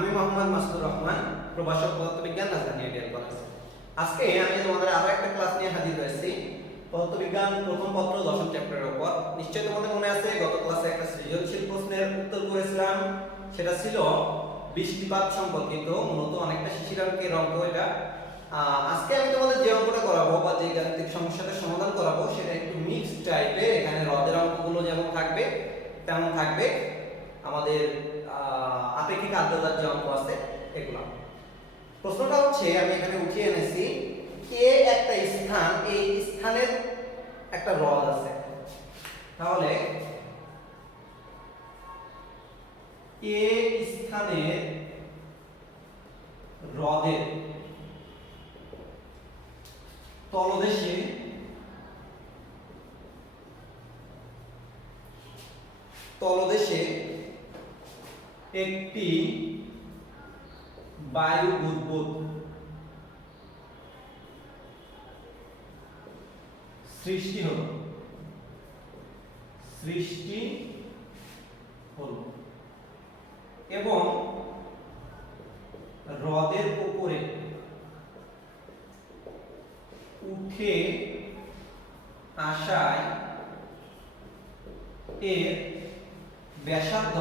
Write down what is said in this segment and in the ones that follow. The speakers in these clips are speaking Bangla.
আমি মোহাম্মদ মাসুদুর রহমান, প্রভাষক পদার্থবিজ্ঞান, রাজধানী আইডিয়াল কলেজ। আজকে আমি তোমাদের আরো একটা ক্লাস নিয়ে হাজির হয়েছি পদার্থবিজ্ঞান প্রথম পত্র দশম চ্যাপ্টারের উপর। নিশ্চয়ই তোমাদের মনে আছে গত ক্লাসে একটা সৃজনশীল প্রশ্নের উত্তর করেছিলাম, সেটা ছিল বৃষ্টিপাত সম্পর্কিত, মূলত অনেকটা শিশিরাঙ্কের অঙ্ক এটা। আজকে আমি তোমাদের যে অঙ্কটা করাবো বা যে গাণিতিক সমস্যাটা সমাধান করাবো সেটা একটু মিক্সড টাইপের। এখানে হ্রদের অঙ্কগুলো যেমন থাকবে তেমন থাকবে আমাদের আপেক্ষিক আর্দ্রতার যে অঙ্ক আছে এগুলো। প্রশ্নটা হচ্ছে, আমি এখানে উঠিয়ে এনেছি কে একটা স্থান, এই স্থানের একটা হ্রদ আছে, তাহলে এ স্থানের হ্রদের তলদেশে একটি বায়ু বুদবুদ সৃষ্টি হলো এবং হ্রদের উপরে উঠে আসায় এর ব্যাসার্ধ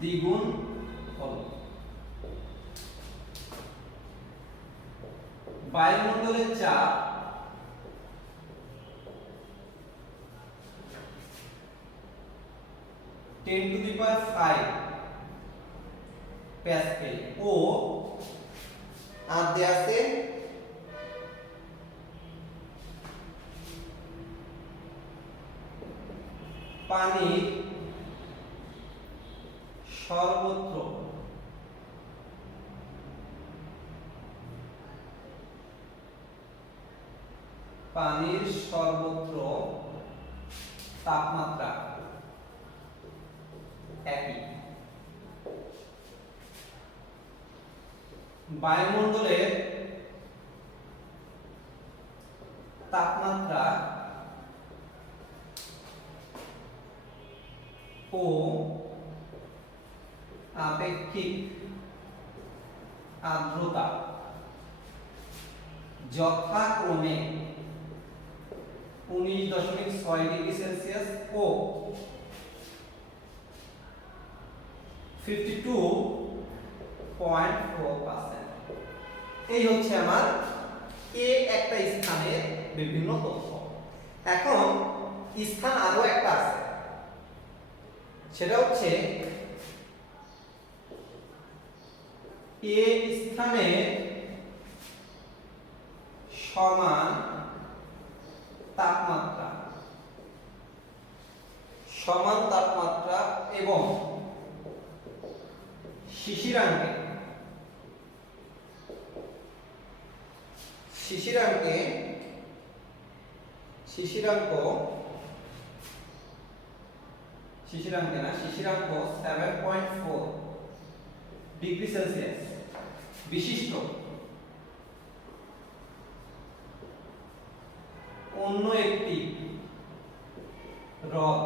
দ্বিগুণ হলো। বায়ুমণ্ডলের চাপ ten to the power 5 pascal ও আর দেয়া আছে পানির সর্বত্র তাপমাত্রা একই। বায়ুমণ্ডলের তাপমাত্রা ও আপেক্ষিক আর্দ্রতা যথাক্রমে 19.6 ডিগ্রি সেলসিয়াস ও 52.4%। এই হচ্ছে আমার এ একটা স্থানের বিভিন্ন তথ্য। এখন স্থান আরো একটা আছে, সেটা হচ্ছে এ স্থানের সমান তাপমাত্রা এবং শিশিরাঙ্ক 7.4 ডিগ্রি সেলসিয়াস বিশিষ্ট অন্য একটি হ্রদ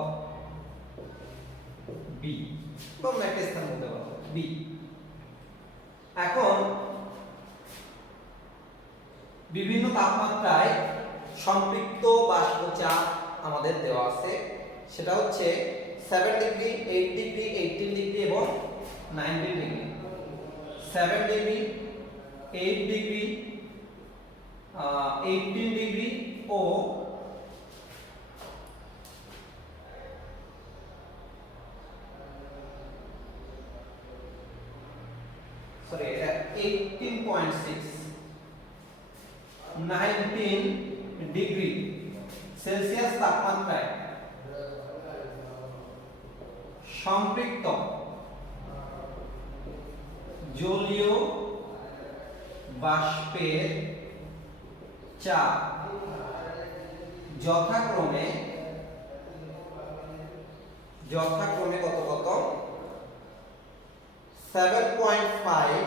বি, বা একটা স্থান বলতে পারবো বি। এখন বিভিন্ন তাপমাত্রায় সম্পৃক্ত বাষ্প চাপ আমাদের দেওয়া আছে, সেটা হচ্ছে 7 ডিগ্রি, 8 ডিগ্রি, 18 ডিগ্রি এবং 19 ডিগ্রি। 7 ডিগ্রি, 8 ডিগ্রি, 18 ডিগ্রি ও 18.6 19 ডিগ্রি সেলসিয়াস তাপমাত্রায় সম্পৃক্ত জলীয় বাষ্পের চাপ যথাক্রমে কত 7.5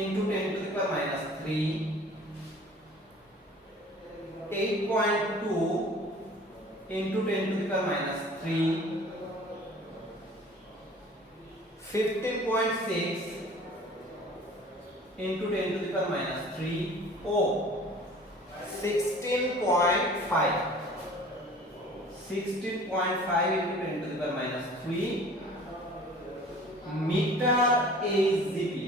into 10 to the power minus 3, 15.2 into 10 to the power minus 3, 15.6 into 10 to the power minus 3 ও 16.5 into 10 to the power minus 3 metre h g p.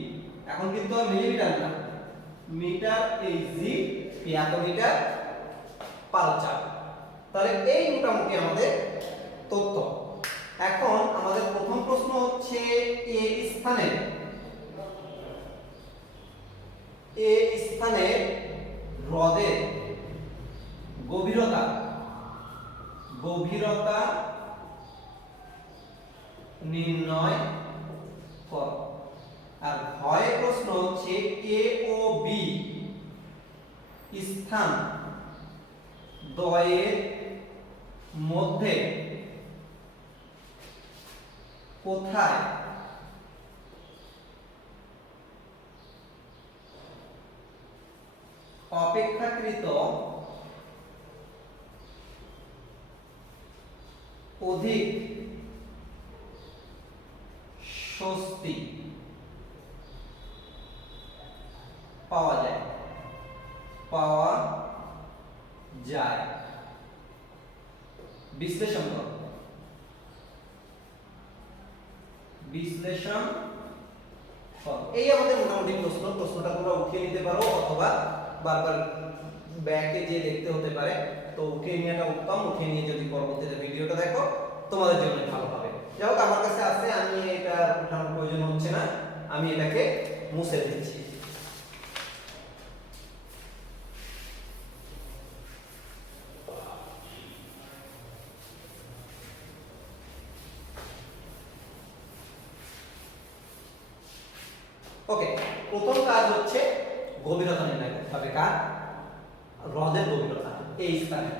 এখন কিন্তু মিলিমিটার না, মিটার এইচজিপি এত মিটার পালচার। তাহলে এই মোটামুটি আমাদের তথ্য। এখন আমাদের প্রথম প্রশ্ন হচ্ছে এ স্থানে হ্রদের গভীরতা নির্ণয় কর। আর হয় প্রশ্ন হচ্ছে এ ও বি স্থান দ্বয়ের মধ্যে কোথায় অপেক্ষাকৃত অধিক স্বস্তি পাওয়া যায়। বিশ্লেষণ করো। এই আমাদের মোটামুটি প্রশ্নটা তোমরা উঠিয়ে নিতে পারো অথবা বারবার ব্যাকে যে দেখতে হতে পারে। তো উঠিয়ে নেওয়াটা উত্তম, উঠিয়ে নিয়ে যদি পরবর্তীতে ভিডিওটা দেখো তোমাদের জন্য ভালো হবে। যাই হোক, আমার কাছে আছে, আমি এটা উঠানোর প্রয়োজন হচ্ছে না, আমি এটাকে মুছে দিচ্ছি। ওকে, প্রথম কাজ হচ্ছে গভীরতা নির্ণয় করতে হবে। কার? হ্রদের গভীরতা। এই স্থানে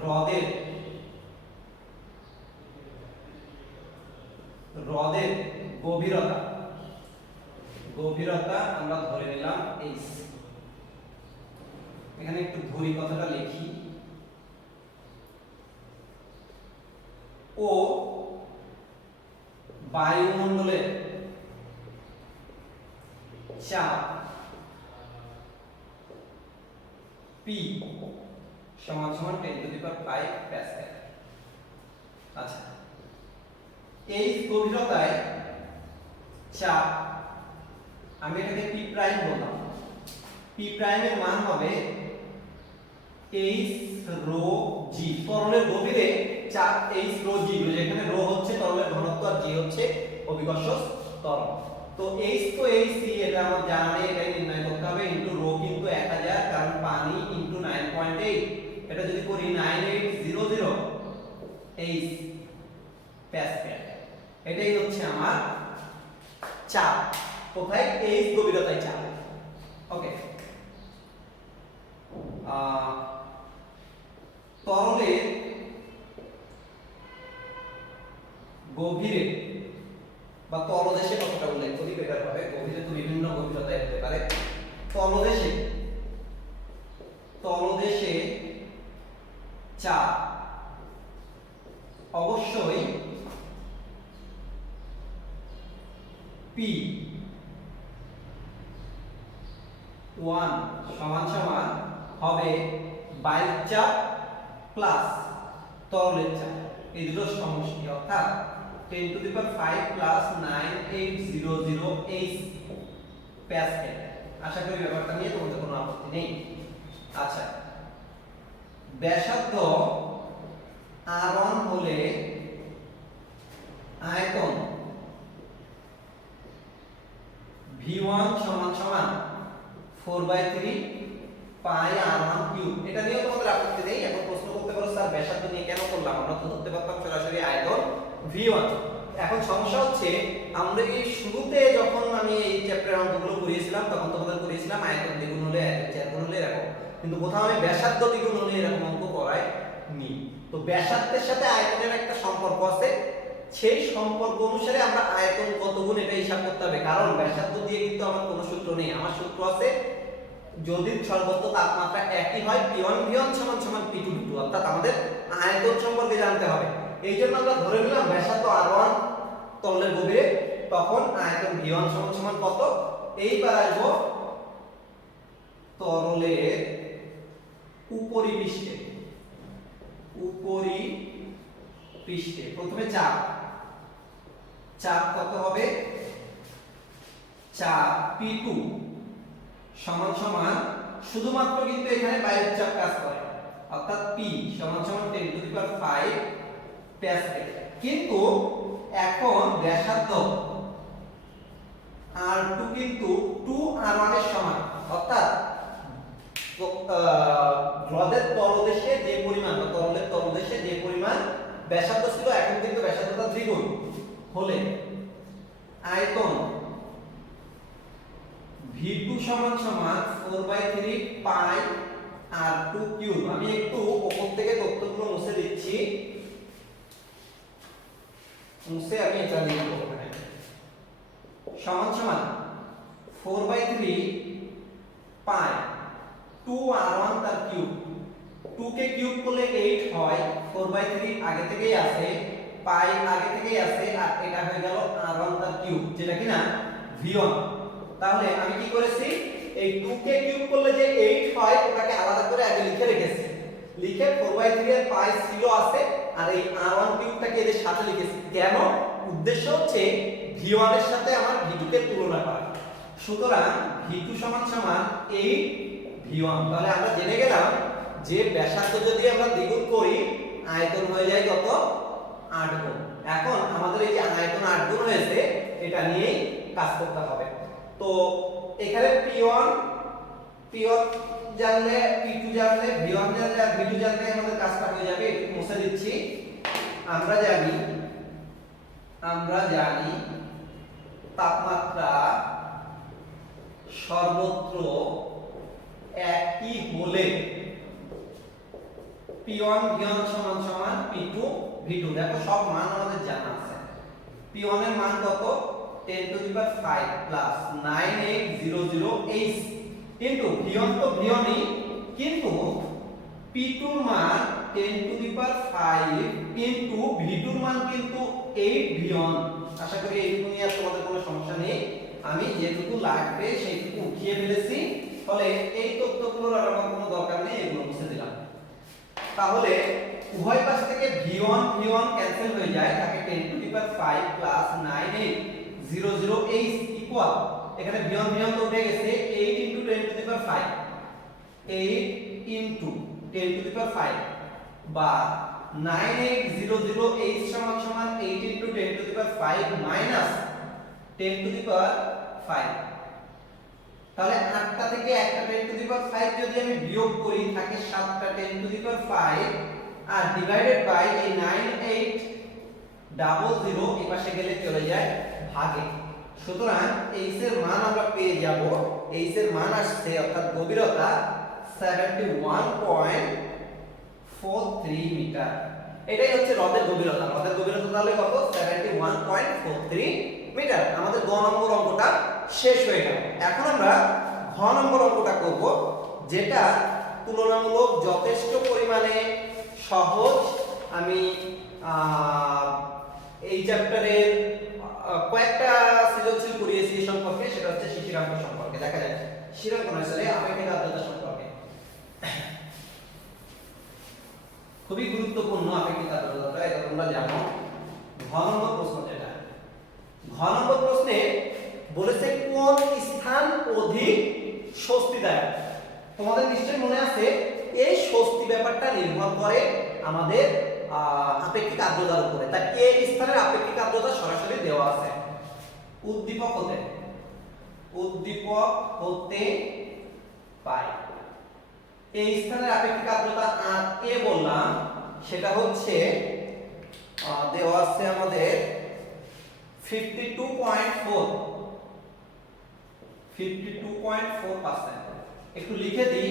হ্রদের গভীরতা আমরা ধরে নিলাম এইচ। এখানে একটু ধরি কথাটা লিখি। ও বায়ুমণ্ডলের চাপ পি সমান 10 টু দি পাওয়ার 5 প্যাসকেল। আচ্ছা, এই গভীরতায় চাপ, আমি এটাকে পি প্রাইম বললাম। পি প্রাইমের মান হবে এইচ রো জি। তরলের গভীরে চাপ এইচ রো জি, যেখানে রো হচ্ছে তরলের ঘনত্ব আর জি হচ্ছে অভিকর্ষ ত্বরণ। তো এইচ তো এইচ সি, এটা আমার জানা নেই, এটাই নির্ণয় করতে হবে। ইনটু রো কিন্তু 1000, কারণ পানি ইনটু 9.8, এটা যদি করি 9800 এইচ প্যাসকেল। এটাই হচ্ছে আমার চাপ। কোথায়? এইচ গভীরতায় চাপ। ওকে, তরলের গভীরে বা তলদেশে কতটা উল্লেখ করি বেটার হবে। গভীরে তো বিভিন্ন গভীরতায় হতে পারে। তলদেশে চাপ অবশ্যই P1 সমান হবে বায়ুর চাপ প্লাস তরলের চাপ, এই দুটো সমষ্টি, অর্থাৎ 10 to the power 5 plus 9800 h pascal. আশা করি ব্যাপারটা নিয়ে তোমাদের কোনো আপত্তি নেই। আচ্ছা, ব্যাসার্ধ R1 হলে আয়তন V1 সমান 4/3 পাই R1 কিউব। এটা নিয়ে তোমাদের আপত্তি নেই। এখন প্রশ্ন করতে পারো স্যার ব্যাসার্ধ নিয়ে কেন করলাম, আমরা তো ধরতে পারতাম সরাসরি আয়তন V1। এখন সমস্যা হচ্ছে, আমরা এই শুরুতে যখন আমি এই চ্যাপ্টারের অঙ্কগুলো করিয়েছিলাম তখন তোমাদের করিয়েছিলাম আয়তন দ্বিগুণ হলে আয়তন চারগুণ হলে এরকম, কিন্তু কোথাও আমি ব্যাসার্ধ দ্বিগুণ হলে এরকম অঙ্ক করাই নি। তো ব্যাসার্ধের সাথে আয়তনের একটা সম্পর্ক আছে, সেই সম্পর্ক অনুসারে আমরা আয়তন কত গুণ এটা হিসাব করতে হবে, কারণ ব্যাসার্ধ দিয়ে কিন্তু আমার কোনো সূত্র নেই। আমার সূত্র আছে যদি সর্বোচ্চ তাপমাত্রা একই হয় P1 V1 সমান সমান P2 V2, অর্থাৎ আমাদের আয়তন সম্পর্কে জানতে হবে। এই জন্য আমরা ধরে নিলাম ব্যাসার্ধ R1 তরলের গভীরে, তখন আয়তন V1 সমান সমান কত। এইবার আসবো তরলের উপরিপৃষ্ঠে, উপরিপৃষ্ঠে প্রথমে চাপ কত হবে, চাপ P2 সমান সমান, শুধুমাত্র কিন্তু এখানে বাইরের চাপ কাজ করে, অর্থাৎ P সমান সমান 10 টু দি পাওয়ার 5 প্যাসকেল। কিন্তু এখন ব্যাসার্ধ R2 কিন্তু 2R1 এর সমান, অর্থাৎ হ্রদের তলদেশে যে পরিমাণ বা তরলের তলদেশে যে পরিমাণ ব্যাসার্ধ ছিল, এখন কিন্তু ব্যাসার্ধটা দ্বিগুণ হলে আয়তন V2 সমান সমান 4/3 পাই R2 কিউব। আমি একটু উপর থেকে তথ্যগুলো মুছে দিচ্ছি, মুছে আমি এটা লিখব এখানে, সমান সমান 4/3 পাই 2R1 তার কিউব। 2 কে কিউব করলে 8 হয়, 4/3 আগে থেকেই আছে, পাই আগে থেকেই আছে, আর এটা হয়ে গেল R1 তার কিউব, যেটা কিনা V1। তাহলে আমি কি করেছি, এই 2 কে কিউব করলে যে 8 হয় ওটাকে আলাদা করে আগে লিখে রেখেছি, লিখে 4/3 এর পাই ছিল আছে, আর এই R1 কিউবটাকে এর সাথে লিখেছি। কেন? উদ্দেশ্য হচ্ছে V1 এর সাথে আমার V2 কে তুলনা করা। সুতরাং V2 সমান সমান 8 V1। তাহলে আমরা জেনে গেলাম যে ব্যাসার্ধ যদি আমরা দ্বিগুণ করি আয়তন হয়ে যায় কত, 8 গুণ। এখন আমাদের এই যে আয়তন 8 গুণ হয়েছে, এটা নিয়েই কাজ করতে হবে। তো এখানে P1 জানলে, P2 জানলে, V1 জানলে আর V2 জানলে আমাদের কাজটা হয়ে যাবে। একটু মুছে দিচ্ছি। আমরা জানি তাপমাত্রা সর্বত্র একই হলে P1 V1 সমান সমান P2 V2। দেখো সব মান আমাদের জানা আছে। P1 এর মান কত, 10 to the power 5 plus 9800H, কিন্তু V1 তো V1 ই, কিন্তু P2 এর মান 10 টু দি পাওয়ার 5 কিন্তু V2 এর মান কিন্তু 8 V1। আশা করি এইটুকু নিয়ে তোমাদের কোনো সমস্যা নেই। আমি যেটুকু লাগবে সেইটুকু উঠিয়ে ফেলেছি, ফলে এই তথ্যগুলোর আর আমার কোনো দরকার নেই, এগুলো মুছে দিলাম। তাহলে উভয় পাশ থেকে V1 ক্যান্সেল হয়ে যায়, থাকে 10 to the power 5 plus 9800H equal, এখানে V1 তো উঠে গেছে, 8 * 10 to the power 5, 8 * 10 to the power 5 বা 9800H সমান সমান 8 * 10 to the power 5 minus 10 to the power 5। তাহলে 8টা থেকে একটা 10 টু দি পাওয়ার 5 যদি আমি বিয়োগ করি, থাকে 7টা 10 টু দি পাওয়ার 5 আর ডিভাইডেড বাই এই 9800 এই পাশে গেলে চলে যায় ভাগে। সুতরাং h এর মান আমরা পেয়ে যাব, h এর মান আসছে, অর্থাৎ গভীরতা 71.43 মিটার। এটাই হচ্ছে হ্রদের গভীরতা। হ্রদের গভীরতা তাহলে কত, 71.43 মিটার। আমাদের গ নম্বর অঙ্কটা শেষ হয়ে গেল। এখন আমরা ঘ নম্বর অঙ্কটা করব, যেটা তুলনামূলক যথেষ্ট পরিমাণে সহজ। আমি এই চ্যাপ্টারের কয়েকটা সৃজনশীল করিয়েছি সম্পর্কে, সেটা হচ্ছে শিশিরাঙ্ক সম্পর্কে। দেখা যায় শিশিরাঙ্ক নয়, সরি, আপেক্ষিক আর্দ্রতা সম্পর্কে। খুবই গুরুত্বপূর্ণ আপেক্ষিক আর্দ্রতা, এটা তোমরা জানো। ঘ নম্বর প্রশ্ন, যেটা ঘ নম্বর প্রশ্নে বলেছে কোন স্থান অধিক স্বস্তিদায়ক। তোমাদের নিশ্চয়ই মনে আছে এই স্বস্তি ব্যাপারটা নির্ভর করে আমাদের আপেক্ষিক আর্দ্রতার উপরে। তাই এই স্থানের আপেক্ষিক আর্দ্রতা সরাসরি দেওয়া আছে। উদ্দীপক হতে পাই, এই স্থানের আপেক্ষিক আর্দ্রতা আর এ বললাম, সেটা হচ্ছে দেওয়া আছে আমাদের 52.4%। একটু লিখে দিই,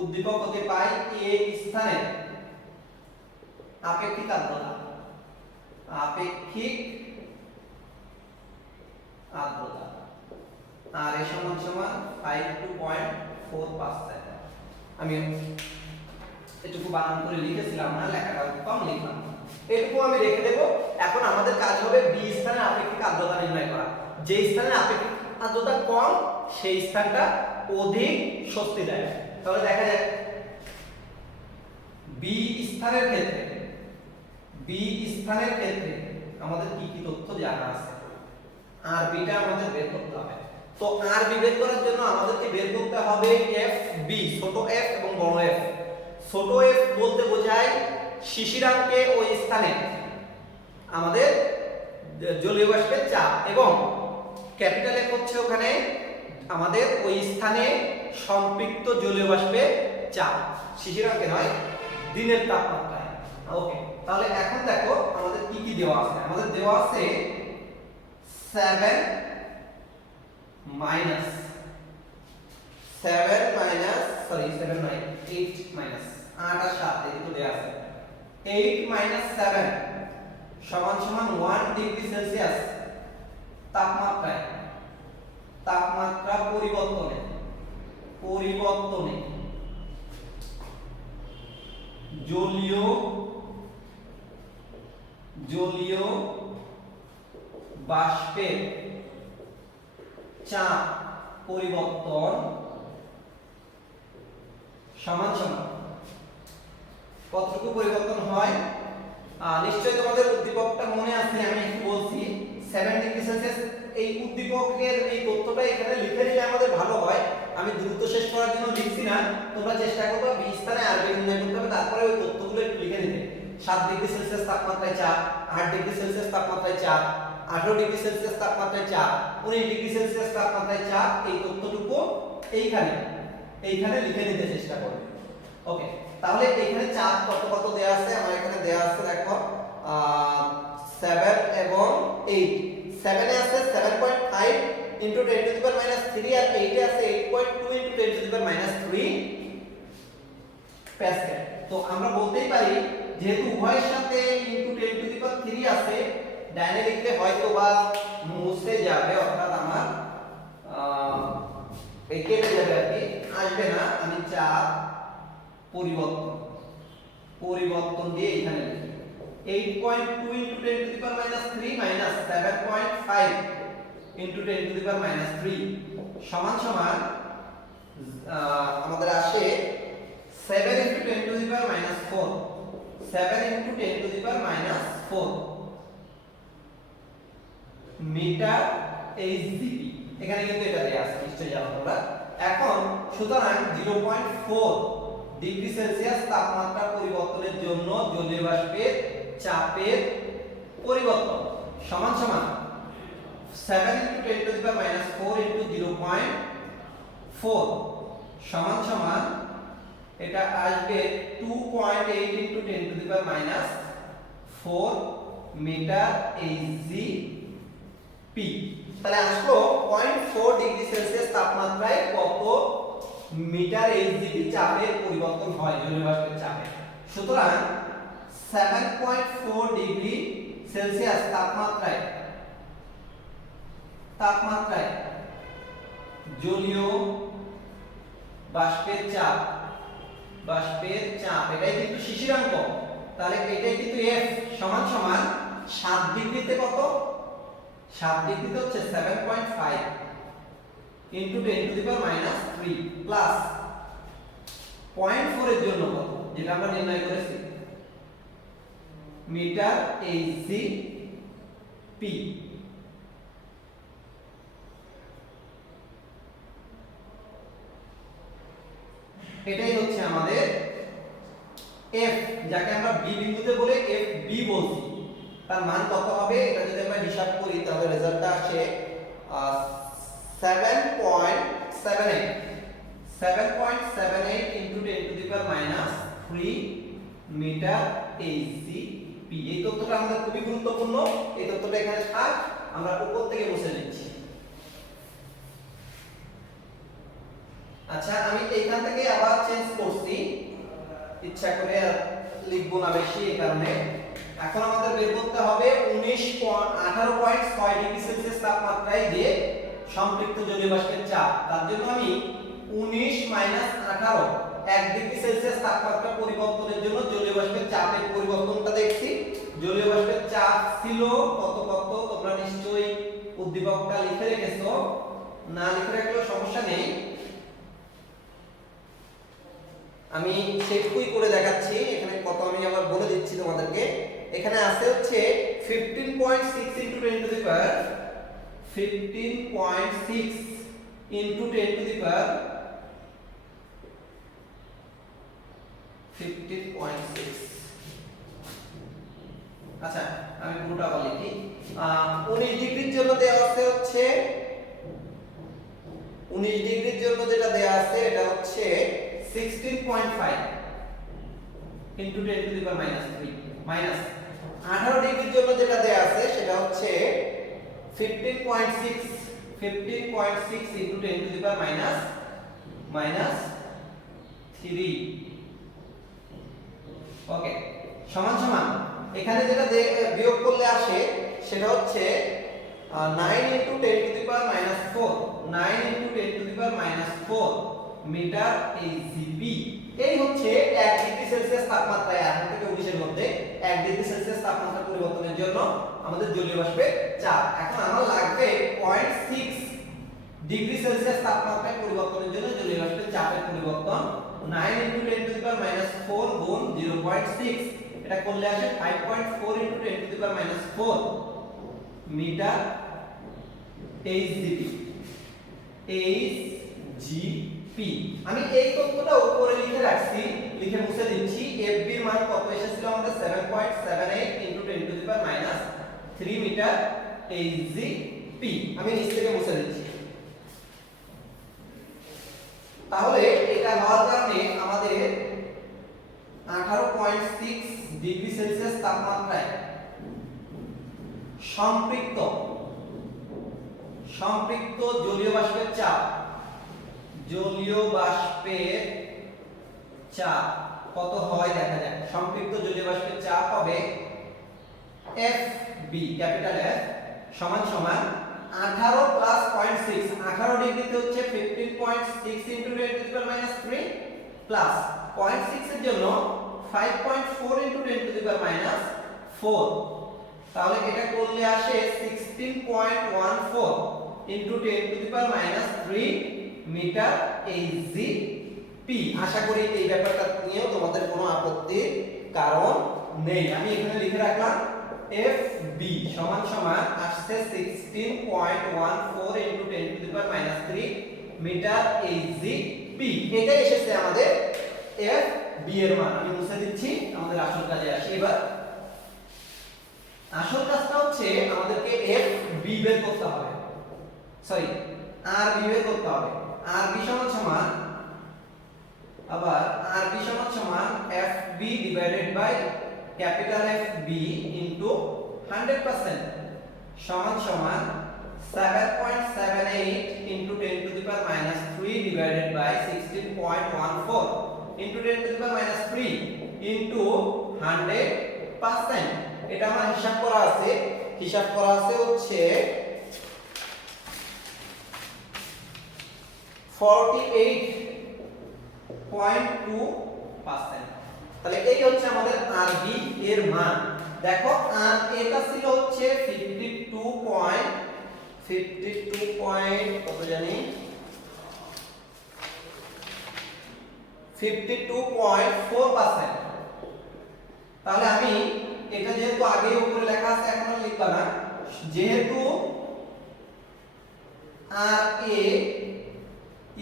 উদ্দীপক হতে পাই এ স্থানের আপেক্ষিক আর্দ্রতা আপেক্ষিক আর্দ্রতা, আর এ সমান সমান 52.4%। আমি এটুকু বানান করে লিখেছিলাম না, লেখাটা কম লিখলাম, এটুকু আমি রেখে দেব। এখন আমাদের কাজ হবে বি স্থানে আপেক্ষিক আর্দ্রতা নির্ণয় করা। যে স্থানে আপেক্ষিক আর্দ্রতা কম সেই স্থানটা অধিক স্বস্তি দেয়। তাহলে দেখা যাক বি স্থানের ক্ষেত্রে আমাদের কি কি তথ্য জানা আছে, আর বিটা আমাদের বের করতে হবে। তো আর বি বের করার জন্য আমাদেরকে বের করতে হবে এফ বি, ছোট এফ এবং বড় এফ। ছোট এফ বলতে বোঝায় শিশিরাঙ্কে ওই স্থানে আমাদের জলীয় বাষ্পের চাপ, এবং ক্যাপিটাল এফ হচ্ছে ওখানে আমাদের ওই স্থানে সম্পৃক্ত জলীয় বাষ্পের চাপ, শিশিরাঙ্কে নয়, দিনের তাপমাত্রায়। ওকে, তাহলে এখন দেখো আমাদের কি কি দেওয়া আছে। আমাদের দেওয়া আছে 7 মাইনাস 8 মাইনাস 8 আর 7 এই দুটো দেওয়া আছে। 8 মাইনাস 7 সমান সমান 1 ডিগ্রি সেলসিয়াস তাপমাত্রা পরিবর্তনে জলীয় বাষ্পের চাপ পরিবর্তন সমান সমান কতটুকু পরিবর্তন হয়। নিশ্চয়ই তোমাদের উদ্দীপকটা মনে আছে, আমি একটু বলছি 7 ডিগ্রি সেলসিয়াস। এই উদ্দীপকের এই তথ্যটা এখানে লিখে নিলে আমাদের ভালো হয়। আমি দ্রুত শেষ করার জন্য লিখছি না, তোমরা চেষ্টা করবে বি স্থানে আর বি নির্ণয় করতে হবে, তারপরে ওই তথ্যগুলো একটু লিখে নিতে। 7 ডিগ্রি সেলসিয়াস তাপমাত্রায় চাপ, 8 ডিগ্রি সেলসিয়াস তাপমাত্রায় চাপ, 18 ডিগ্রি সেলসিয়াস তাপমাত্রায় চাপ, 19 ডিগ্রি সেলসিয়াস তাপমাত্রায় চাপ, এই তথ্যটুকু এইখানে লিখে নিতে চেষ্টা করবে। ওকে, তাহলে এখানে চাপ কত কত দেয়া আছে, আমার এখানে দেয়া আছে দেখো 7 এবং 8। 7 এ আছে 7.5 into 10 to the power minus 3, আর 8 এ আছে 8.2 into 10 to the power minus 3 Pascal. তো আমরা বলতেই পারি যেহেতু উভয়ের সাথে into 10 to the power 3 আছে, ডাইনে লিখলে হয়তো বা মুছে যাবে, অর্থাৎ আমার এই কেটে যাবে আর কি, আসবে না। আমি চাপ পরিবর্তন দিয়ে এখানে লিখি 8.2 into 10 to the power minus 3 minus 7.5 into 10 to the power minus 3 সমান সমান আমাদের আসে 7 into 10 to the power minus 4, 7 into 10 to the power minus 4 metre h g p. এখানে কিন্তু এটা দেয়া আছে, নিশ্চয়ই জানো তোমরা। এখন সুতরাং 0.4 ডিগ্রি সেলসিয়াস তাপমাত্রা পরিবর্তনের জন্য জলীয় বাষ্পের চাপের পরিবর্তন সমান সমান 7 into 10 to the power minus 4 into 0.4 সমান সমান এটা আসবে 2.8 into 10 to the power minus 4 metre h g p. তাহলে আসলো 0.4 ডিগ্রি সেলসিয়াস তাপমাত্রায় কত মিটার এইচজিপি চাপের পরিবর্তন হয় জলীয় বাষ্পের চাপে। সুতরাং 7.4 ডিগ্রি সেলসিয়াস তাপমাত্রায় জলীয় বাষ্পের চাপ এটাই কিন্তু শিশিরাঙ্ক, তাহলে এটাই কিন্তু F সমান সমান 7 ডিগ্রিতে কত, 7 ডিগ্রিতে হচ্ছে 7.5 into 10 to the power minus 3 plus 0.4 এর জন্য কত, যেটা আমরা নির্ণয় করেছি মিটার এইচজিপি। এটাই হচ্ছে আমাদের F, যাকে আমরা B বিন্দুতে বলে FB বলছি। তার মান কত হবে, এটা যদি আমরা হিসাব করি তাহলে রেজাল্টটা আসে 7.78 into 10 to the power minus 3 metre h g p. এই তথ্যটা আমাদের খুবই গুরুত্বপূর্ণ, এই তথ্যটা এখানে থাক, আমরা উপর থেকে মুছে নিচ্ছি। আচ্ছা, আমি এইখান থেকে আবার চেঞ্জ করছি, ইচ্ছা করে লিখবো না বেশি, এই কারণে। এখন আমাদের বের করতে হবে 18.6 ডিগ্রি সেলসিয়াস তাপমাত্রায় যে সম্পৃক্ত জলীয় বাষ্পের চাপ, তার জন্য আমি 19 মাইনাস 18 1 ডিগ্রি সেলসিয়াস তাপমাত্রা পরিবর্তনের জন্য জলীয় বাষ্পের চাপের পরিবর্তনটা দেখছি। জলীয় বাষ্পের চাপ ছিল কত কত, তোমরা নিশ্চয়ই উদ্দীপকটা লিখে রেখেছো, না লিখে রাখলেও সমস্যা নেই, আমি সেটুকুই করে দেখাচ্ছি। এখানে কত আমি আবার বলে দিচ্ছি তোমাদেরকে। এখানে আছে হচ্ছে 15.6 into 10 to the power 15.6 into 10 to the power 15.6। আচ্ছা আমি পুরোটা আবার লিখি। 19 ডিগ্রির জন্য দেওয়া আছে হচ্ছে 19 ডিগ্রির জন্য যেটা দেওয়া আছে এটা হচ্ছে 16.5 into 10 to the power -3 minus 18 ডিগ্রির জন্য যেটা দেয়া আছে সেটা হচ্ছে 15.6 into 10 to the power -3। ওকে, সমান সমান এখানে যেটা বিয়োগ করলে আসে সেটা হচ্ছে 9 into 10 to the power -4 9 into 10 to the power -4 metre AgP। এই হচ্ছে 1 ডিগ্রি সেলসিয়াস তাপমাত্রায় 18 থেকে 19 এর মধ্যে 1 ডিগ্রি সেলসিয়াস তাপমাত্রা পরিবর্তনের জন্য আমাদের জলীয় বাষ্পের চাপ। এখন আমার লাগবে 0.6 ডিগ্রি সেলসিয়াস তাপমাত্রায় পরিবর্তনের জন্য জলীয় বাষ্পের চাপের পরিবর্তন। 9 into 10 to the power -4 গুণ 0.6, এটা করলে আসে 5.4 into 10 to the power -4 metre Hgp। আমি এই তথ্যটা উপরে লিখে রাখছি, লিখে মুছে দিচ্ছি। Fb এর মান কত এসেছিল আমাদের 7.78 into 10 to the power -3 metre Hgp। আমি নিচ থেকে মুছে দিচ্ছি। তাহলে এটা হওয়ার কারণে আমাদের 18.6 ডিগ্রি সেলসিয়াস তাপমাত্রায় সম্পৃক্ত জলীয় বাষ্পের চাপ কত হয় দেখা যাক। সম্পৃক্ত জলীয় বাষ্পের চাপ হবে FB ক্যাপিটাল F সমান সমান 18 প্লাস 0.6, 18 ডিগ্রিতে হচ্ছে 15.6 into 10 to the power -3 plus 0.6 এর জন্য 5.4 into 10 to the power -4। তাহলে এটা করলে আসে 16.14 into 10 to the power -3 metre Hgp। আশা করি এই ব্যাপারটা নিয়েও তোমাদের কোনো আপত্তির কারণ নেই। আমি এখানে লিখে রাখলাম FB সমান সমান আসছে 16.14 into 10 to the power -3 metre Hgp। এটা এসেছে আমাদের FB এর মান। আমি মুছে দিচ্ছি, আমাদের আসল কাজে আসি। এবার আসল কাজটা হচ্ছে আমাদেরকে FB বের করতে হবে, সরি RB বের করতে হবে। RB সমান সমান আবার RB সমান সমান FB divided by capital FB into 100% সমান সমান 7.78 into 10 to the power -3 divided by 16.14 into 10 to the power -3 into 100%। এটা আমার হিসাব করা আছে হচ্ছে 48.2%। তাহলে এই হচ্ছে আমাদের RB এর মান। দেখো আর এটা ছিল হচ্ছে 52.4%। তাহলে আমি এটা যেহেতু আগে উপরে লেখা আছে এখন আর লিখবা না, যেহেতু RA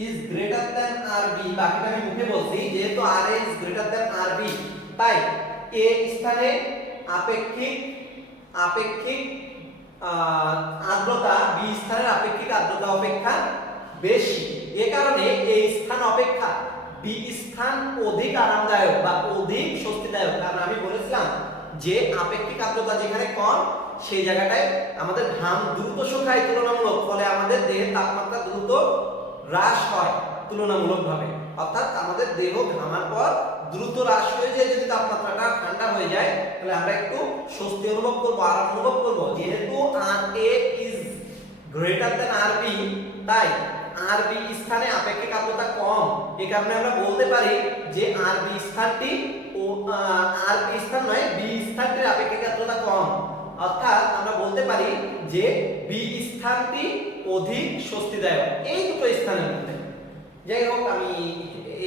is greater than RB, বাকিটা আমি মুখে বলছি, যেহেতু RA is greater than RB তাই A স্থানে আপেক্ষিক আর্দ্রতা B স্থানের আপেক্ষিক আর্দ্রতা অপেক্ষা বেশি। এই কারণে A স্থান অপেক্ষা B স্থান অধিক আরামদায়ক বা অধিক স্বস্তিদায়ক। কারণ আমি বলেছিলাম যে আপেক্ষিক আর্দ্রতা যেখানে কম সেই জায়গাটায় আমাদের ঘাম দ্রুত শুকায় তুলনামূলক, ফলে আমাদের দেহের তাপমাত্রা দ্রুত হ্রাস হয় তুলনামূলকভাবে, অর্থাৎ আমাদের দেহ ঘামার পর দ্রুত হ্রাস হয়ে যায়, যদি তাপমাত্রাটা ঠান্ডা হয়ে যায় তাহলে আমরা একটু স্বস্তি অনুভব করব, আরাম অনুভব করব। যেহেতু RA is greater than RB, তাই RB স্থানে আপেক্ষিক আর্দ্রতা কম, এই কারণে আমরা বলতে পারি যে RB স্থানটি ও RB স্থান নয় B স্থানটির আপেক্ষিক আর্দ্রতা কম। অর্থাৎ আমরা বলতে পারি যে B স্থানটি অধিক স্বস্তিদায়ক এই দুটো স্থানের মধ্যে। যাই হোক, আমি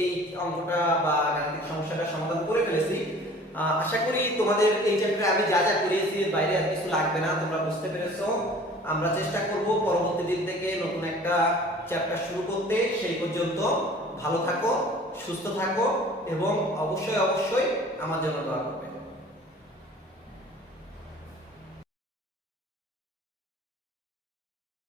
এই অঙ্কটা বা গাণিতিক সমস্যাটা সমাধান করে ফেলেছি। আশা করি তোমাদের এই চ্যাপ্টারে আমি যা যা করিয়েছি এর বাইরে আর কিছু লাগবে না, তোমরা বুঝতে পেরেছো। আমরা চেষ্টা করব পরবর্তী দিন থেকে নতুন একটা চ্যাপ্টার শুরু করতে। সেই পর্যন্ত ভালো থাকো, সুস্থ থাকো এবং অবশ্যই অবশ্যই আমার জন্য দোয়া করবে।